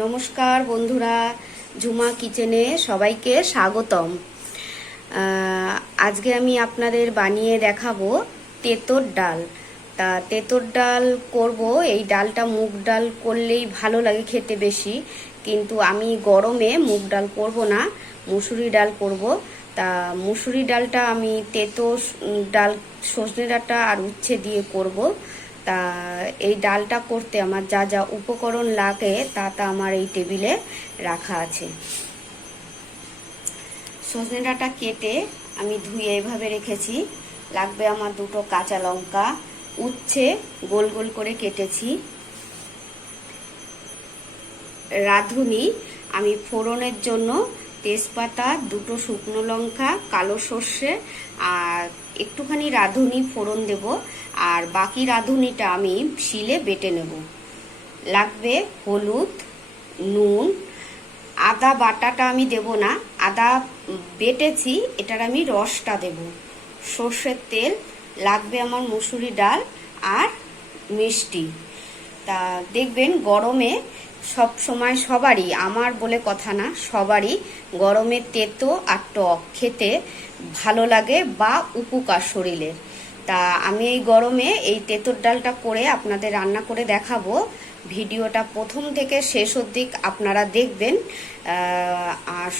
নমস্কার বন্ধুরা, ঝুমা কিচেনে সবাইকে স্বাগতম। আজকে আমি আপনাদের বানিয়ে দেখাবো তেঁতোর ডাল। তা তেঁতোর ডাল করব। এই ডালটা মুগ ডাল করলেই ভালো লাগে খেতে বেশি, কিন্তু আমি গরমে মুগ ডাল করব না, মুসুরি ডাল করব। তা মুসুরি ডালটা আমি তেঁতো ডাল, সজনে ডাঁটা আর উচ্ছে দিয়ে করব। তা এই ডালটা করতে আমার যা যা উপকরণ লাগে তা আমার এই টেবিলে রাখা আছে। সজনে ডাঁটা কেটে আমি ধুয়ে এভাবে রেখেছি। লাগবে আমার দুটো কাঁচা লঙ্কা, উচ্ছে গোল গোল করে কেটেছি, রাঁধুনি আমি ফোড়নের জন্য তেজপাতা, দুটো শুকনো লঙ্কা, কালো সর্ষে আর একটুখানি রাঁধুনি ফোড়ন দেব, আর বাকি রাঁধুনিটা আমি শিলে বেটে নেব। লাগবে হলুদ, নুন, আদা বাটাটা আমি দেব না, আদা বেটেছি, এটার আমি রসটা দেব, সর্ষের তেল, লাগবে আমার মুসুরি ডাল আর মিষ্টি। তা দেখবেন গরমে সব সময় সবারই, আমার বলে কথা না, সবারই গরমে তেতো আর টক খেতে ভালো লাগে বা উপকার শরীরের। তা আমি এই গরমে এই তেঁতোর ডালটা করে আপনাদের রান্না করে দেখাবো। ভিডিওটা প্রথম থেকে শেষ অবধি আপনারা দেখবেন, আর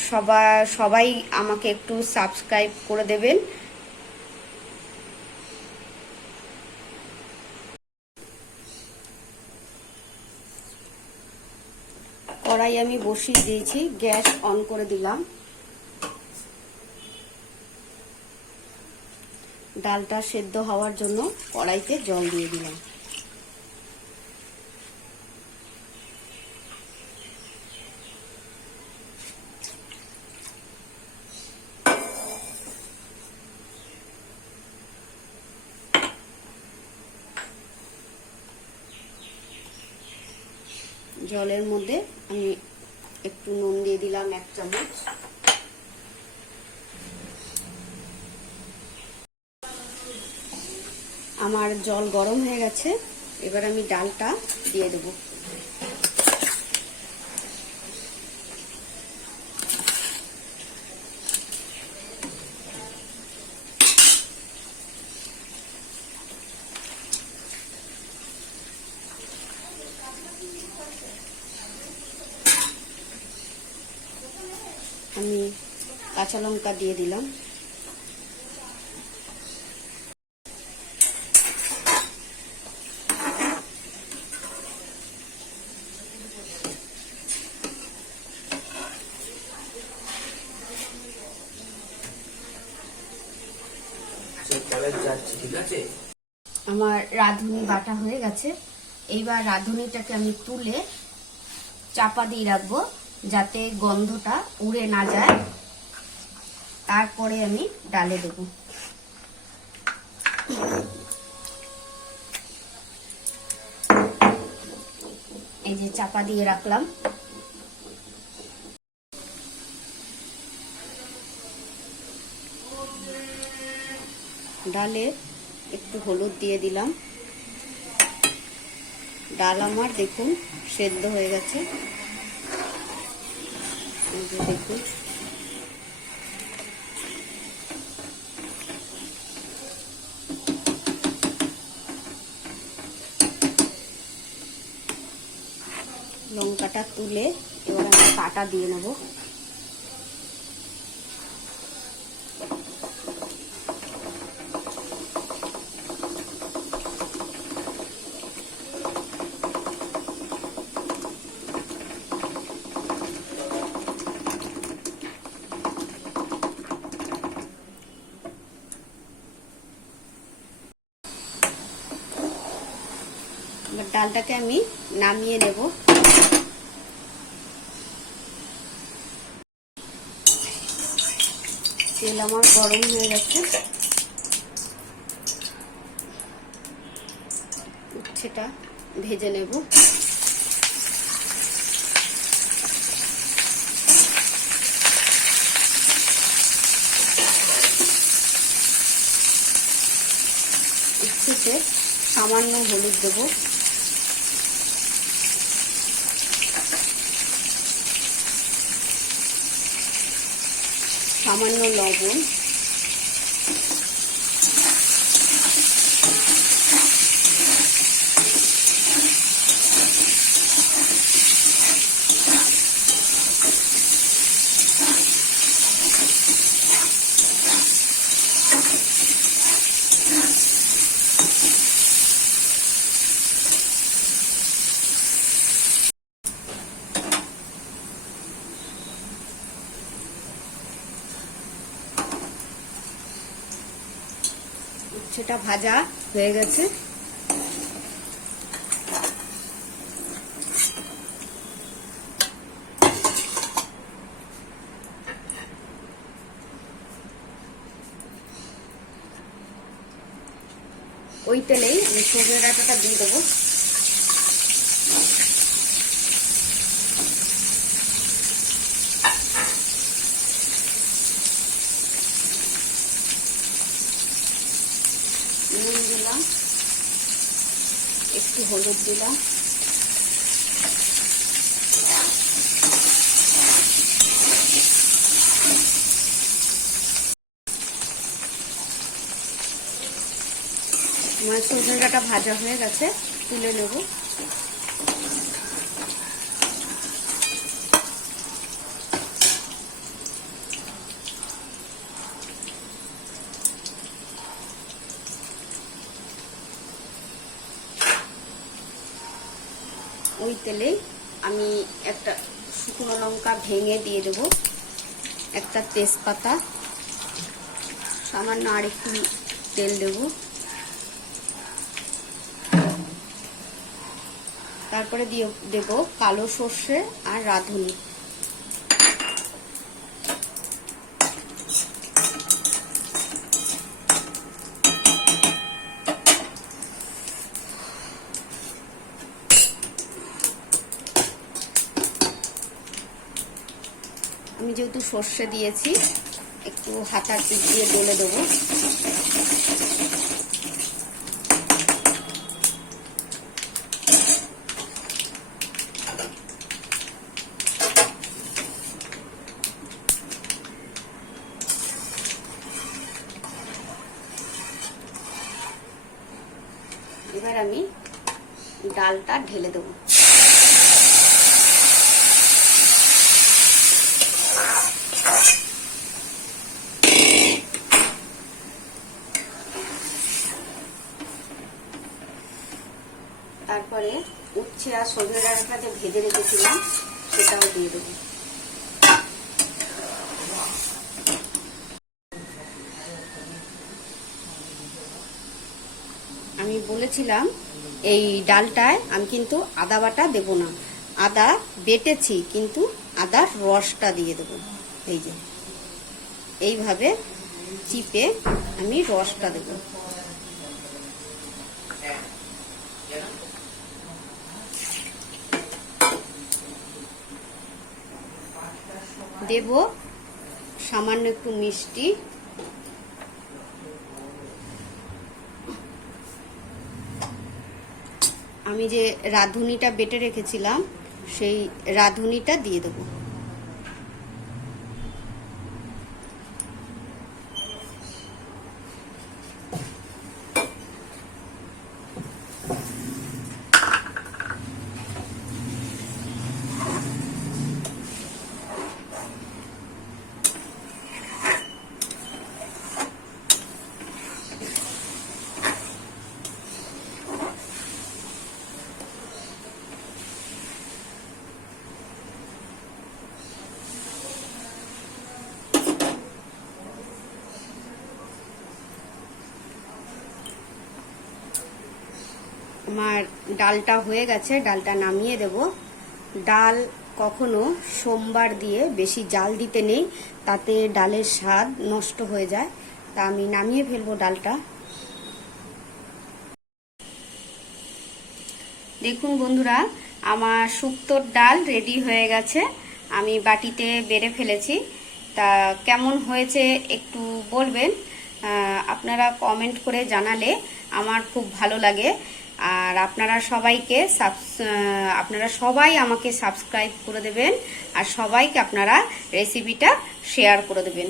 সবাই আমাকে একটু সাবস্ক্রাইব করে দেবেন। কড়াই আমি বসিয়ে দিয়েছি, গ্যাস অন করে দিলাম। ডালটা সেদ্ধ হওয়ার জন্য কড়াইতে জল দিয়ে দিলাম। জলের মধ্যে আমি একটু নুন দিয়ে দিলাম, 1 চামচ। আমার জল গরম হয়ে গেছে, এবার আমি ডালটা দিয়ে দেব। আমি কাঁচা লঙ্কা দিয়ে দিলাম। আমার রাঁধুনি বাটা হয়ে গেছে। এইবার রাঁধুনিটাকে আমি তুলে চাপা দিয়ে রাখবো যাতে গন্ধটা উড়ে না যায়। তারপরে আমি ডালে দেব। এই যে চাপা দিয়ে রাখলাম। ডালে একটু হলুদ দিয়ে দিলাম। ডাল আমার দেখুন সেদ্ধ হয়ে গেছে, দেখুন। লঙ্কাটা তুলে এবার আমি কাটা দিয়ে নেব। এবার ডালটাকে আমি নামিয়ে নেব। তেল আমার গরম হয়ে গেছে, উচ্ছেটা ভেজে নেব। উচ্ছেতে সামান্য হলুদ দেব, সামান্য লবণ, সেটা ভাজা হয়ে গেছে। ওই তেলেই আমি সজনে ডাঁটাটা দিয়ে দেবো। নুন দিলাম, একটু হলুদ দিলাম, আমার সজনে ডাঁটা ভাজা হয়ে গেছে, তুলে নেব। ওই তেলেই আমি একটা শুকনো লঙ্কা ভেঙে দিয়ে দেব, একটা তেজপাতা, সামান্য আর একটু তেল দেব, তারপরে দিয়ে দেব কালো সর্ষে আর রাঁধুনি। আমি যেহেতু সর্ষে দিয়েছি, একটু হাতার দিক দিয়ে ডলে দেবো। এবার আমি ডালটা ঢেলে দেবো। তারপরে উচ্ছে আর সজনে ডাঁটাটা ভেজে রেখেছিলাম সেটাও দিয়ে দেবো। আমি বলেছিলাম এই ডালটায় আমি কিন্তু আদা বাটা দেব না, আদা বেটেছি কিন্তু আদার রসটা দিয়ে দেবো। এই যে এইভাবে চিপে আমি রসটা দেব। দেব সামান্য একটু মিষ্টি, আমি যে রাঁধুনিটা বেটে রেখেছিলাম সেই রাঁধুনিটা দিয়ে দেবো। আমার ডালটা হয়ে গেছে, ডালটা নামিয়ে দেব। ডাল কখনো সোমবার দিয়ে বেশি জাল দিতে নেই, তাতে ডালের স্বাদ নষ্ট হয়ে যায়। তা আমি নামিয়ে ফেলবো ডালটা। দেখুন বন্ধুরা, আমার শুক্তোর ডাল রেডি হয়ে গেছে, আমি বাটিতে বেড়ে ফেলেছি। তা কেমন হয়েছে একটু বলবেন, আপনারা কমেন্ট করে জানালে আমার খুব ভালো লাগে। আর আপনারা সবাই আমাকে সাবস্ক্রাইব করে দেবেন আর সবাইকে আপনারা রেসিপিটা শেয়ার করে দেবেন।